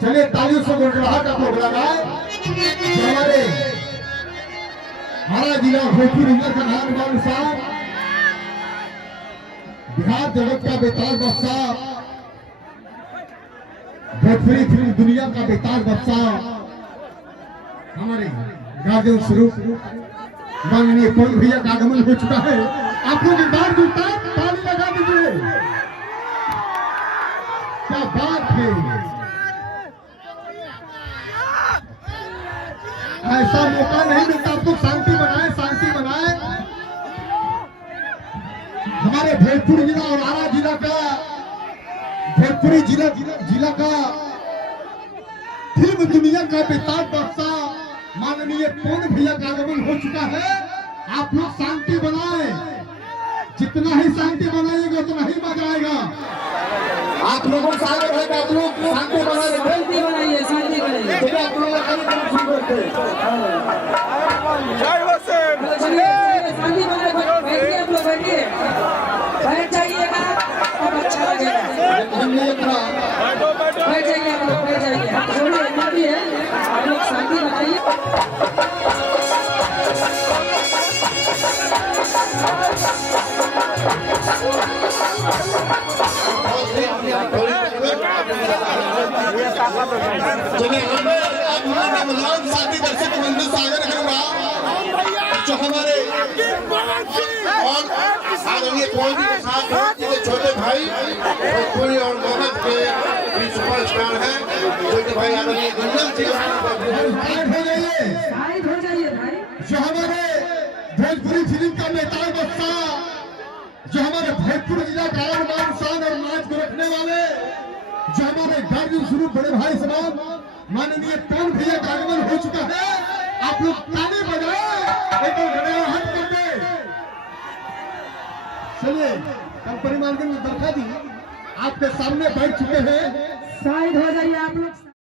चलिए तालियों से गुड़गुड़ाहट आप लोग लगाए। हमारे हमारा जिला भोजपुर जिला का नाम साहब, बिहार जगत का बेताज बादशाह, भोजपुरी फिल्म दुनिया का बेताज बादशाह, हमारे गार्जियन स्वरूप माननीय पवन भैया का आगमन हो चुका है। आप लोग एक बार जुटता ताली लगा दीजिए। क्या बात है, ऐसा मौका नहीं मिलता। आप लोग शांति बनाए, शांति बनाए। हमारे भोजपुर जिला और आरा जिला का, भोजपुरी जिला का फिल्म दुनिया का बेताज बादशाह माननीय पवन भैया का आगमन हो चुका है। आप लोग शांति बनाए, जितना ही शांति बनाएगा उतना ही मजा आएगा। आप लोगों से आगे बढ़ के आप लोग शांति बनाइए, शांति बनाइए, शांति बनाइए। आप लोग शांति बनाइए, बैठिए, आप लोग बैठिए, बैठ जाइएगा अब अच्छा लगेगा। बैठ जाइए आप लोग, बैठ जाइए। आप छोड़िए, नहीं है, आप लोग शांति बनाइए। साथी दर्शक बंधु सागर जो हमारे और आदरणीय पवन जी के साथ छोटे भाई भोजपुरी और मोहब्बत के सुपरस्टार हैं, छोटे भाई आदरणीय गुंजन सिंह हो जाइए भाई। जो हमारे भोजपुरी फिल्म का बेताज बादशाह, जो हमारे भोजपुर जिला का मान शान और नाच को रखने वाले, जो हमारे गार्जियन स्वरूप बड़े भाई साहब माननीय पवन भैया का आगमन हो चुका है। आप लोग ताली बजाए, एक गड़गड़ाहट कर दे। चलिए कंपनी मार्केट में बरखा दी आपके सामने बैठ चुके हैं। साइड हो जाइए आप लोग।